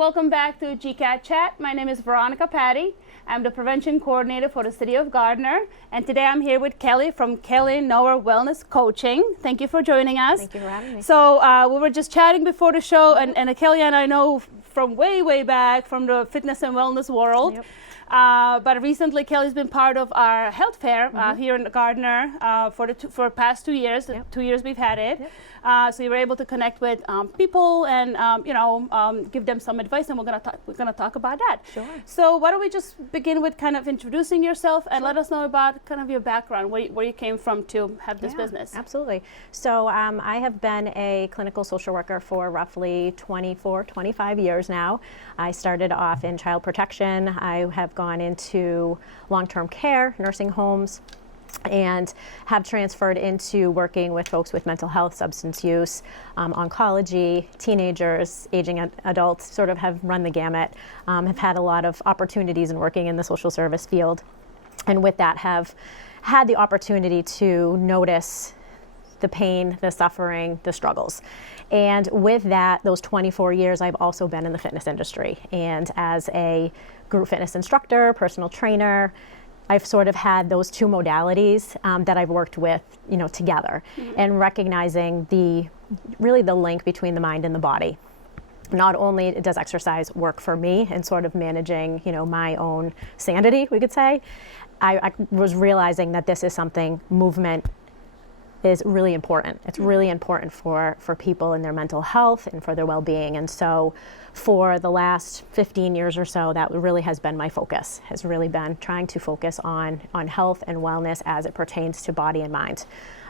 welcome back to GCAT Chat. My name is Veronica Patty. I'm the Prevention Coordinator for the City of Gardner. And today I'm here with Kelly from Kelly Noer Wellness Coaching. Thank you for joining us. Thank you for having me. So we were just chatting before the show, and Kelly and I know from way back from the fitness and wellness world. Yep. But recently, Kelly's been part of our health fair here in Gardner for the past 2 years. Yep. 2 years we've had it. Yep. So you were able to connect with people and give them some advice, and we're gonna talk about that. Sure. So why don't we just begin with kind of introducing yourself and let us know about kind of your background, where you came from to have this business. Absolutely. So I have been a clinical social worker for roughly 25 years now. I started off in child protection. I have gone into long-term care, nursing homes, and have transferred into working with folks with mental health, substance use, oncology, teenagers, aging adults, sort of have run the gamut. Have had a lot of opportunities in working in the social service field, and with that have had the opportunity to notice the pain, the suffering, the struggles. And with that, those 24 years, I've also been in the fitness industry. And as a group fitness instructor, personal trainer, I've sort of had those two modalities that I've worked with, together, and recognizing the link between the mind and the body. Not only does exercise work for me in sort of managing, my own sanity, we could say, I was realizing that this is something, movement is really important. It's really important for people in their mental health and for their well-being. And so for the last 15 years or so, that really has been my focus, has really been trying to focus on health and wellness as it pertains to body and mind.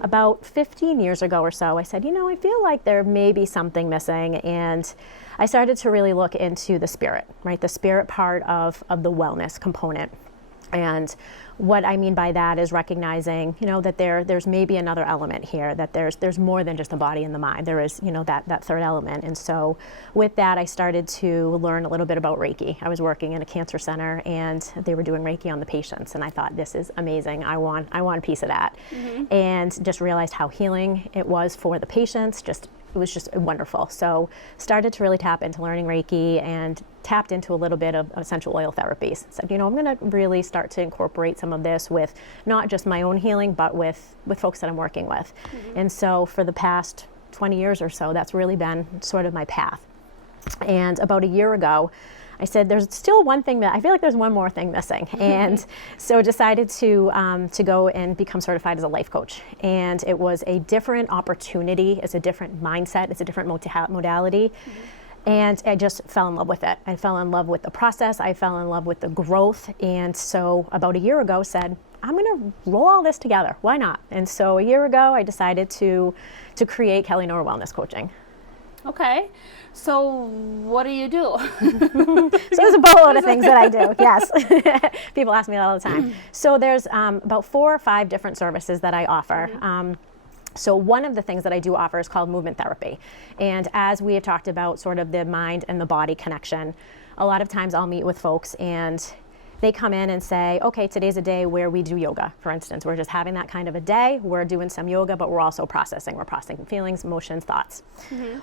About 15 years ago or so, I said, I feel like there may be something missing. And I started to really look into the spirit, right? The spirit part of the wellness component. And what I mean by that is recognizing, that there's maybe another element here, that there's more than just the body and the mind. There is, that third element. And so with that, I started to learn a little bit about Reiki. I was working in a cancer center, and they were doing Reiki on the patients. And I thought, this is amazing. I want a piece of that. And just realized how healing it was for the patients. It was just wonderful. So started to really tap into learning Reiki and tapped into a little bit of essential oil therapies. Said, I'm going to really start to incorporate some of this with not just my own healing, but with folks that I'm working with. And so for the past 20 years or so, that's really been sort of my path. And about a year ago, I said, there's still one thing that I feel like there's one more thing missing. And so decided to go and become certified as a life coach. And it was a different opportunity. It's a different mindset. It's a different modality. And I just fell in love with it. I fell in love with the process. I fell in love with the growth. And so about a year ago said, I'm going to roll all this together. Why not? And so a year ago, I decided to create Kelly Noer Wellness Coaching. Okay. So what do you do? So there's a boatload of things that I do, yes. People ask me that all the time. So there's about 4 or 5 different services that I offer. So one of the things that I do offer is called movement therapy. And as we have talked about sort of the mind and the body connection, a lot of times I'll meet with folks and they come in and say, okay, today's a day where we do yoga, for instance. We're just having that kind of a day. We're doing some yoga, but we're also processing. We're processing feelings, emotions, thoughts.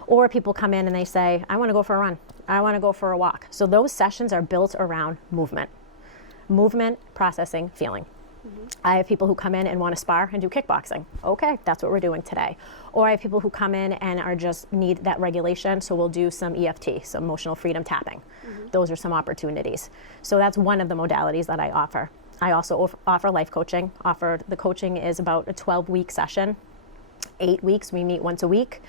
Or people come in and they say, I want to go for a run. I want to go for a walk. So those sessions are built around movement. Movement, processing, feeling. I have people who come in and want to spar and do kickboxing. Okay, that's what we're doing today. Or I have people who come in and just need that regulation, so we'll do some EFT, some emotional freedom tapping. Those are some opportunities. So that's one of the modalities that I offer. I also offer life coaching. The coaching is about a 12-week session. 8 weeks, we meet once a week.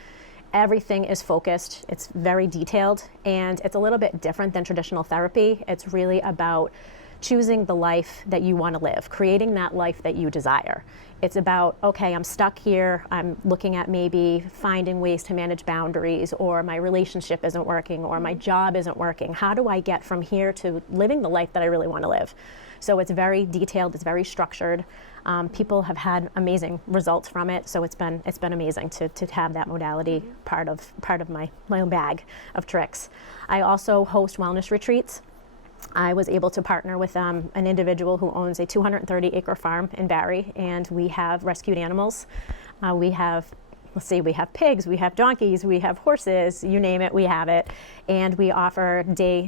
Everything is focused, it's very detailed, and it's a little bit different than traditional therapy. It's really about choosing the life that you want to live, creating that life that you desire. It's about, okay, I'm stuck here. I'm looking at maybe finding ways to manage boundaries, or my relationship isn't working, or my job isn't working. How do I get from here to living the life that I really want to live? So it's very detailed, it's very structured. People have had amazing results from it, so it's been amazing to have that modality part of my own bag of tricks. I also host wellness retreats. I was able to partner with an individual who owns a 230-acre farm in Barrie, and we have rescued animals. We have let's see, we have pigs, we have donkeys, we have horses, you name it, we have it. And we offer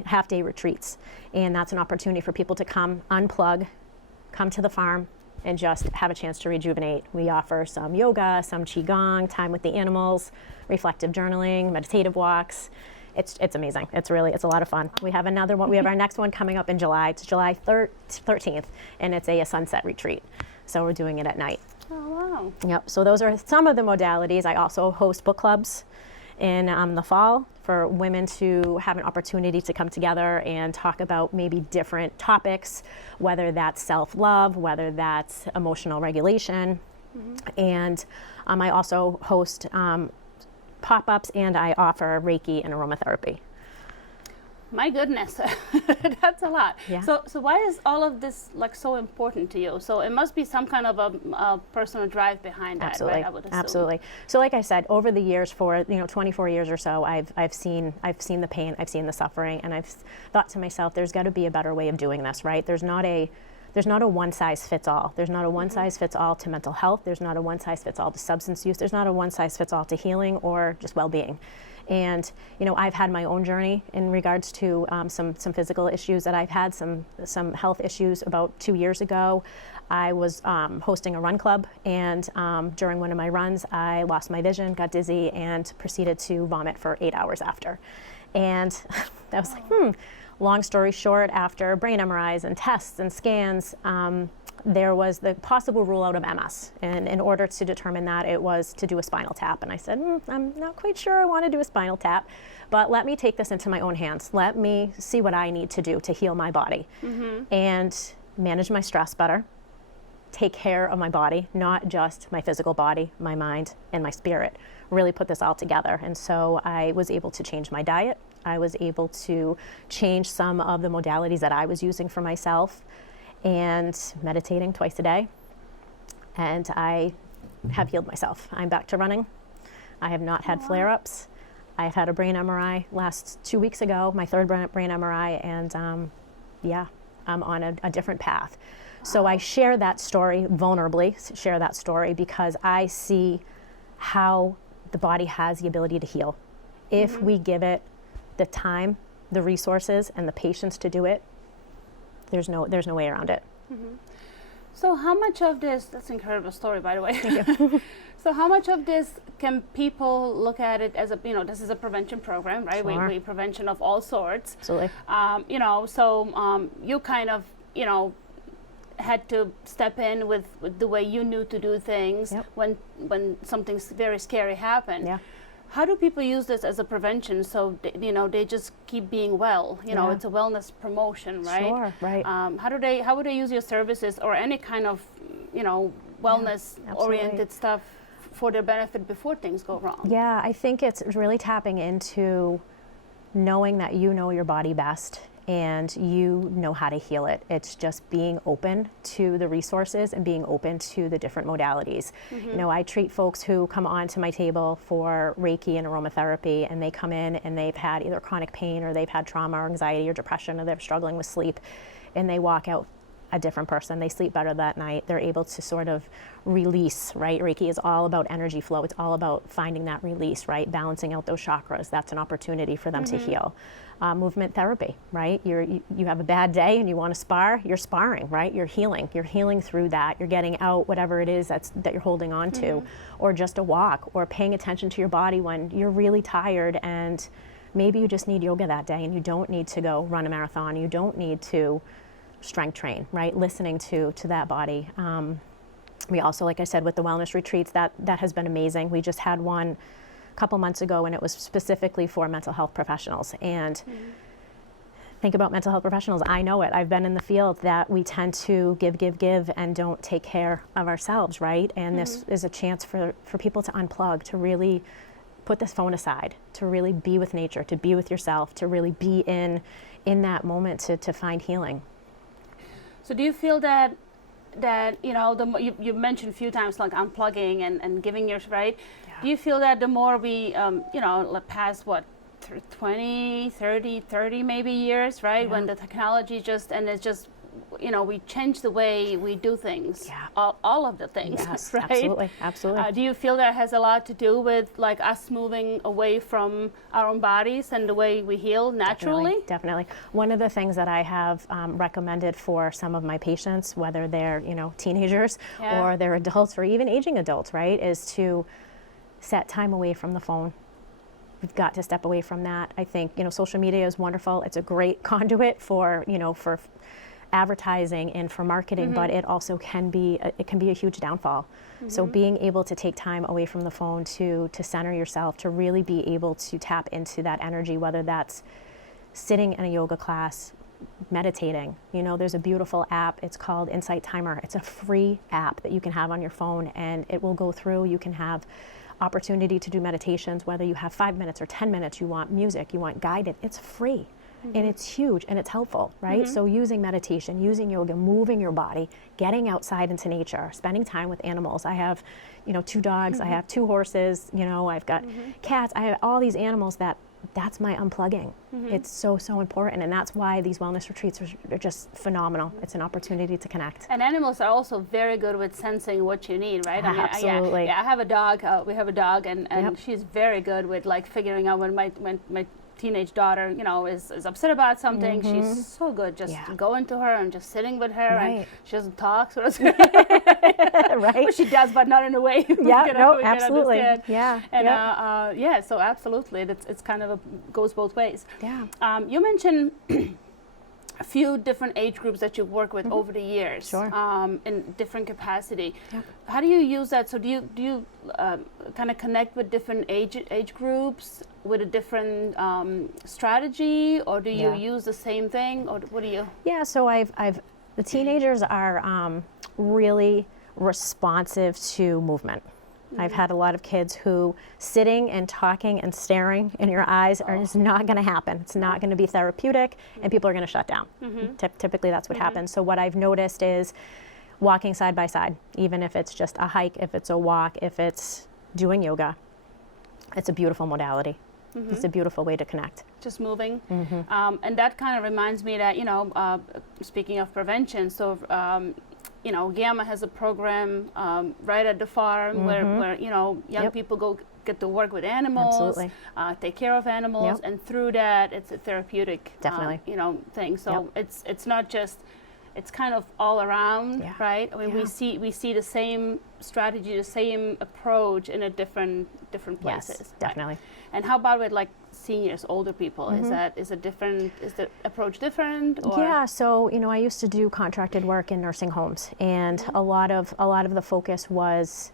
half-day retreats. And that's an opportunity for people to come, unplug, come to the farm, and just have a chance to rejuvenate. We offer some yoga, some qigong, time with the animals, reflective journaling, meditative walks. It's amazing. It's a lot of fun. We have another one. We have our next one coming up in July. It's July 13th, and it's a sunset retreat. So we're doing it at night. Oh, wow. Yep. So those are some of the modalities. I also host book clubs in the fall for women to have an opportunity to come together and talk about maybe different topics, whether that's self-love, whether that's emotional regulation. And I also host pop-ups, and I offer Reiki and aromatherapy. My goodness, that's a lot. Yeah. So why is all of this like so important to you? So it must be some kind of a personal drive behind that, Absolutely. right? I would assume. Absolutely. So like I said, over the years, for 24 years or so, I've seen the pain, I've seen the suffering, and I've thought to myself, there's got to be a better way of doing this, right? There's not a one size fits all. There's not a one size fits all to mental health. There's not a one size fits all to substance use. There's not a one size fits all to healing or just well-being. And I've had my own journey in regards to some physical issues that I've had, some health issues. About 2 years ago, I was hosting a run club, and during one of my runs, I lost my vision, got dizzy, and proceeded to vomit for 8 hours after. And I was like, Long story short, after brain MRIs and tests and scans, there was the possible rule out of MS. And in order to determine that, it was to do a spinal tap. And I said, I'm not quite sure I want to do a spinal tap, but let me take this into my own hands. Let me see what I need to do to heal my body and manage my stress better, take care of my body, not just my physical body, my mind, and my spirit. Really put this all together. And so I was able to change my diet. I was able to change some of the modalities that I was using for myself, and meditating twice a day. And I have healed myself. I'm back to running. I have not had flare-ups. I've had a brain MRI last 2 weeks ago, my third brain MRI, and I'm on a different path. So I share that story vulnerably, share that story because I see how the body has the ability to heal. If we give it the time, the resources, and the patience to do it, there's no way around it. So how much of this, that's an incredible story, by the way. Thank you. So how much of this can people look at it as this is a prevention program, right? Sure. We prevention of all sorts. Absolutely. You kind of, had to step in with the way you knew to do things when something very scary happened. Yeah. How do people use this as a prevention so they just keep being well? It's a wellness promotion, right? Sure, right. How would they use your services or any kind of wellness oriented stuff for their benefit before things go wrong? Yeah, I think it's really tapping into knowing that you know your body best and you know how to heal it. It's just being open to the resources and being open to the different modalities. I treat folks who come onto my table for Reiki and aromatherapy, and they come in and they've had either chronic pain or they've had trauma or anxiety or depression, or they're struggling with sleep, and they walk out a different person. They sleep better that night. They're able to sort of release, right? Reiki is all about energy flow. It's all about finding that release, right? Balancing out those chakras. That's an opportunity for them to heal. Movement therapy, right? You have a bad day and you want to spar, you're sparring, right? You're healing. You're healing through that. You're getting out whatever it is that you're holding on to, or just a walk, or paying attention to your body when you're really tired and maybe you just need yoga that day and you don't need to go run a marathon. You don't need to strength train, right? Listening to that body. We also, like I said, with the wellness retreats, that has been amazing. We just had one a couple months ago, and it was specifically for mental health professionals. And think about mental health professionals. I know it. I've been in the field that we tend to give, and don't take care of ourselves, right? And this is a chance for people to unplug, to really put this phone aside, to really be with nature, to be with yourself, to really be in that moment to find healing. So do you feel that you mentioned a few times like unplugging and giving your, right? Yeah. Do you feel that the more we, past 20, 30 maybe years, right? Yeah. When the technology it's just you know, we change the way we do things, Yeah. all of the things, Yes, right? absolutely, absolutely. Do you feel that has a lot to do with like us moving away from our own bodies and the way we heal naturally? Definitely. One of the things that I have recommended for some of my patients, whether they're, you know, teenagers Yeah. or they're adults or even aging adults, right, is to set time away from the phone. We've got to step away from that. I think, you know, social media is wonderful. It's a great conduit for, you know, for advertising and for marketing, but it also can be a huge downfall. So being able to take time away from the phone to center yourself, to really be able to tap into that energy, whether that's sitting in a yoga class, meditating. You know, there's a beautiful app. It's called Insight Timer. It's a free app that you can have on your phone, and it will go through. You can have opportunity to do meditations, whether you have 5 minutes or 10 minutes, you want music, you want guided. It's free. And it's huge and it's helpful, right? So using meditation, using yoga, moving your body, getting outside into nature, spending time with animals. I have, you know, 2 dogs, I have 2 horses, you know, I've got cats. I have all these animals that's my unplugging. It's so, so important. And that's why these wellness retreats are just phenomenal. It's an opportunity to connect. And animals are also very good with sensing what you need, right? Absolutely. Yeah, I have a dog. We have a dog, and Yep. she's very good with like figuring out when my teenage daughter, you know, is upset about something. She's so good just going to her and just sitting with her, and Right. she doesn't talk, so Right? well, she does, but not in a way. Yeah, we no, can absolutely. understand. Yeah. And yep. yeah, so absolutely, it's kind of goes both ways. Yeah. You mentioned a few different age groups that you've worked with over the years, Sure. in different capacity. Yep. How do you use that? So do you kind of connect with different age groups with a different strategy, or do you Yeah. use the same thing, or what do you? Yeah, so the teenagers are really responsive to movement. I've had a lot of kids who sitting and talking and staring in your eyes is not going to happen. It's not going to be therapeutic, and people are going to shut down. Typically, that's what happens. So what I've noticed is walking side by side, even if it's just a hike, if it's a walk, if it's doing yoga, it's a beautiful modality. It's a beautiful way to connect. Just moving. And that kind of reminds me that, you know, speaking of prevention, so you know, Gamma has a program right at the farm where you know, young people get to work with animals, Absolutely. Take care of animals, and through that, it's a therapeutic, Definitely. you know, thing. So it's not just, it's kind of all around, right? I mean, we see the same strategy, the same approach in a different places. Yes, definitely. Right? And how about with like seniors, older people? Is the approach different? Or? Yeah, so you know, I used to do contracted work in nursing homes, and a lot of the focus was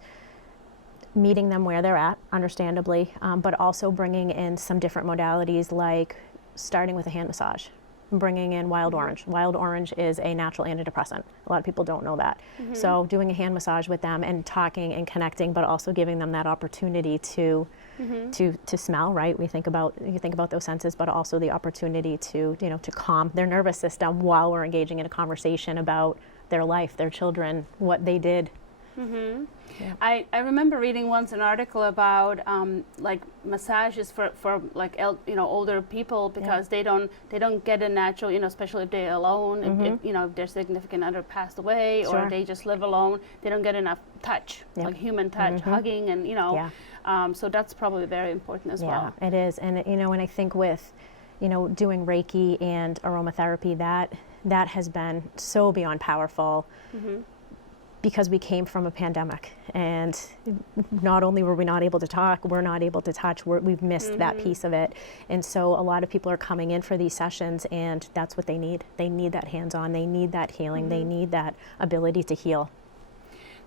meeting them where they're at, understandably, but also bringing in some different modalities, like starting with a hand massage, bringing in wild orange. Wild orange is a natural antidepressant. A lot of people don't know that. So doing a hand massage with them and talking and connecting, but also giving them that opportunity to smell, right? You think about those senses, but also the opportunity to, you know, to calm their nervous system while we're engaging in a conversation about their life, their children, what they did. I remember reading once an article about like massages for like you know, older people, because they don't get a natural, you know, especially if they're alone, if you know, if their significant other passed away, or they just live alone, they don't get enough touch, like human touch, hugging, and you know, so that's probably very important as well. Yeah, it is. And you know, and I think with, you know, doing Reiki and aromatherapy, that has been so beyond powerful. Because we came from a pandemic, and not only were we not able to talk, we're not able to touch, we've missed that piece of it. And so a lot of people are coming in for these sessions, and that's what they need. They need that hands-on, they need that healing, they need that ability to heal.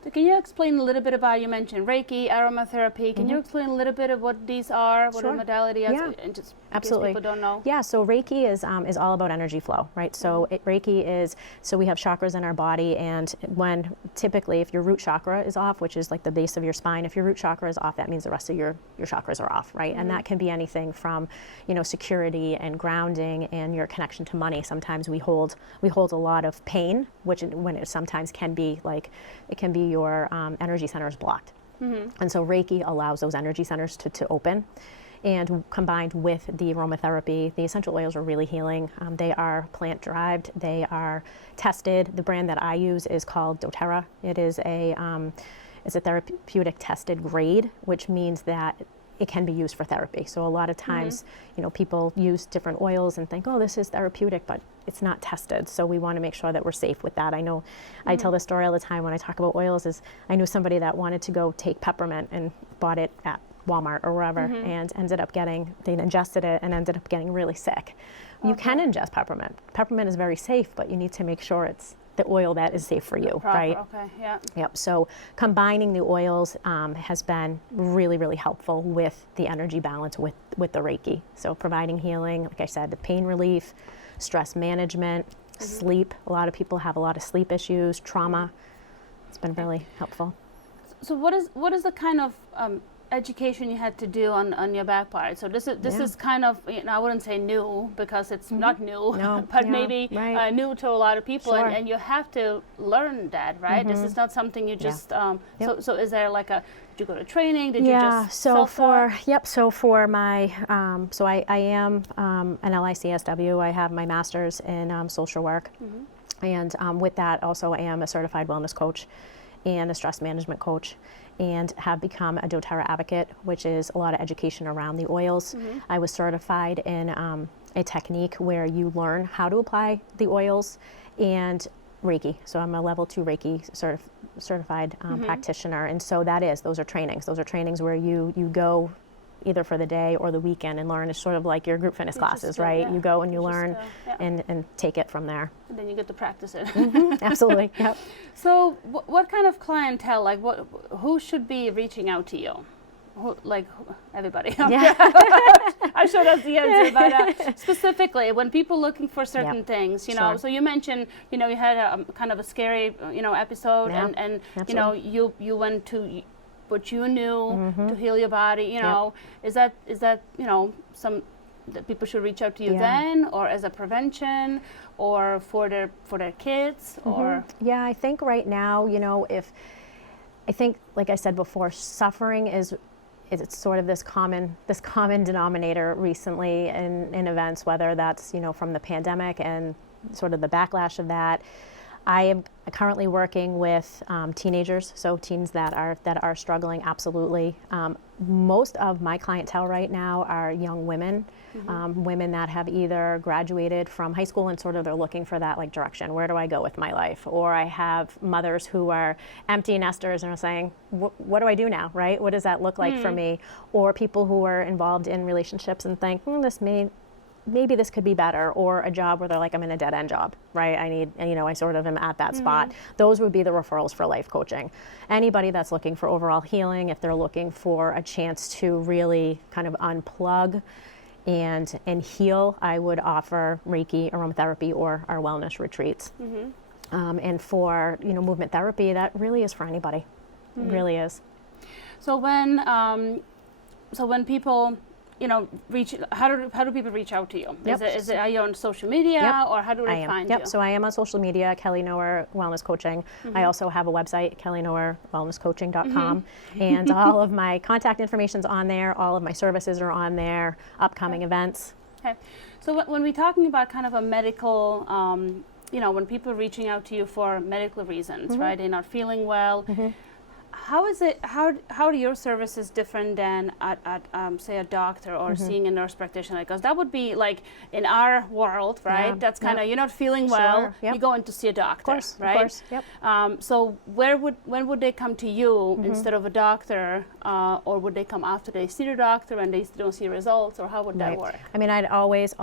So can you explain a little bit about, you mentioned Reiki, aromatherapy, can you explain a little bit of what these are, what Sure. a modality is, Yeah. and just Absolutely. in case people don't know? Yeah, so Reiki is all about energy flow, right? So Reiki is, so we have chakras in our body, and when typically if your root chakra is off, which is like the base of your spine, if your root chakra is off, that means the rest of your chakras are off, right? And that can be anything from, you know, security and grounding and your connection to money. Sometimes we hold a lot of pain, which when it sometimes can be like, it can be your energy centers blocked. And so Reiki allows those energy centers to open. And combined with the aromatherapy, the essential oils are really healing. They are plant-derived. They are tested. The brand that I use is called doTERRA. It is it's a therapeutic tested grade, which means that it can be used for therapy. So a lot of times, people use different oils and think, oh, this is therapeutic, but it's not tested. So we want to make sure that we're safe with that. I know I tell the story all the time when I talk about oils is I knew somebody that wanted to go take peppermint and bought it at Walmart or wherever and they ingested it and ended up getting really sick. You can ingest peppermint. Peppermint is very safe, but you need to make sure it's the oil that is safe for you, right? Okay, yeah. Yep, so combining the oils has been really, really helpful with the energy balance with the Reiki. So providing healing, like I said, the pain relief, stress management, sleep. A lot of people have a lot of sleep issues, trauma. It's been really helpful. So what is the kind of education you had to do on your back part? So this is kind of, I wouldn't say new because it's not new, but maybe new to a lot of people, Sure. and you have to learn that, right? This is not something you just. So is there like did you go to training? Did you just so for my so I am an LICSW. I have my master's in social work, and with that also I am a certified wellness coach and a stress management coach, and have become a doTERRA advocate, which is a lot of education around the oils. I was certified in a technique where you learn how to apply the oils and Reiki. So I'm a level 2 Reiki certified practitioner, and so those are trainings. Those are trainings where you go either for the day or the weekend and learn. It's sort of like your group fitness classes, right? Yeah. You go and you learn and take it from there. And then you get to practice it. Absolutely, yep. So what kind of clientele, like who should be reaching out to you? Everybody. Yeah. I'm sure that's the answer, but specifically when people looking for certain things, Sure. So you mentioned, you had a kind of a scary, episode, and you went to what you knew to heal your body, is that some that people should reach out to you then, or as a prevention, or for their kids, or I think right now, like I said before, suffering it's sort of this common denominator recently in events, whether that's from the pandemic and sort of the backlash of that. I am currently working with teenagers, so teens that are struggling, absolutely. Most of my clientele right now are young women, women that have either graduated from high school and sort of they're looking for that direction. Where do I go with my life? Or I have mothers who are empty nesters and are saying, what do I do now, right? What does that look like for me? Or people who are involved in relationships and think, maybe this could be better, or a job where they're like, I'm in a dead-end job, right? I sort of am at that spot. Those would be the referrals for life coaching. Anybody that's looking for overall healing, if they're looking for a chance to really kind of unplug and heal, I would offer Reiki, aromatherapy, or our wellness retreats. And for, movement therapy, that really is for anybody. It really is. So when people reach, how do people reach out to you? Yep. Are you on social media, or how do they find you? So I am on social media, Kelly Noer Wellness Coaching. I also have a website, kellynoerwellnesscoaching.com, and all of my contact information's on there. All of my services are on there, upcoming events. Okay. So when we're talking about kind of a medical, when people are reaching out to you for medical reasons, right? They're not feeling well. How is it? How are your services different than at say a doctor or seeing a nurse practitioner? Because that would be like in our world, right? Yeah. That's kind of you're not feeling well, you go in to see a doctor, right? Of course. Yep. So when would they come to you instead of a doctor, or would they come after they see the doctor and they don't see results, or how would that work? I mean, I'd always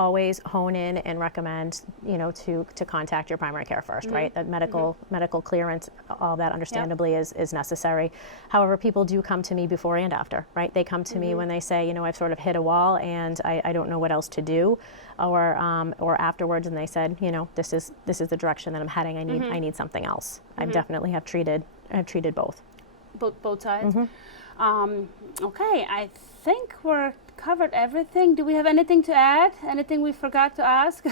hone in and recommend to contact your primary care first, right? That medical clearance, all that understandably is necessary. However, people do come to me before and after, right? They come to me when they say, I've sort of hit a wall and I don't know what else to do, or afterwards, and they said, this is the direction that I'm heading. I need something else. I definitely have treated both. Both sides. Okay, I think we're covered everything. Do we have anything to add? Anything we forgot to ask?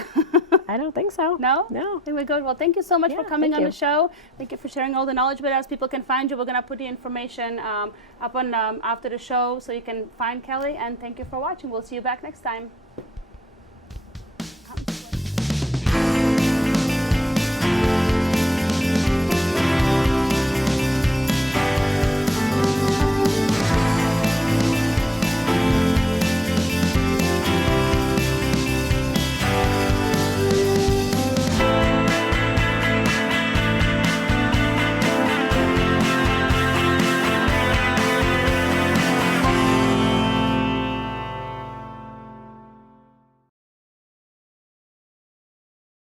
I don't think so. No? No. I think we're good. Well, thank you so much for coming on the show. Thank you for sharing all the knowledge with us. People can find you. We're going to put the information up on after the show so you can find Kelly. And thank you for watching. We'll see you back next time.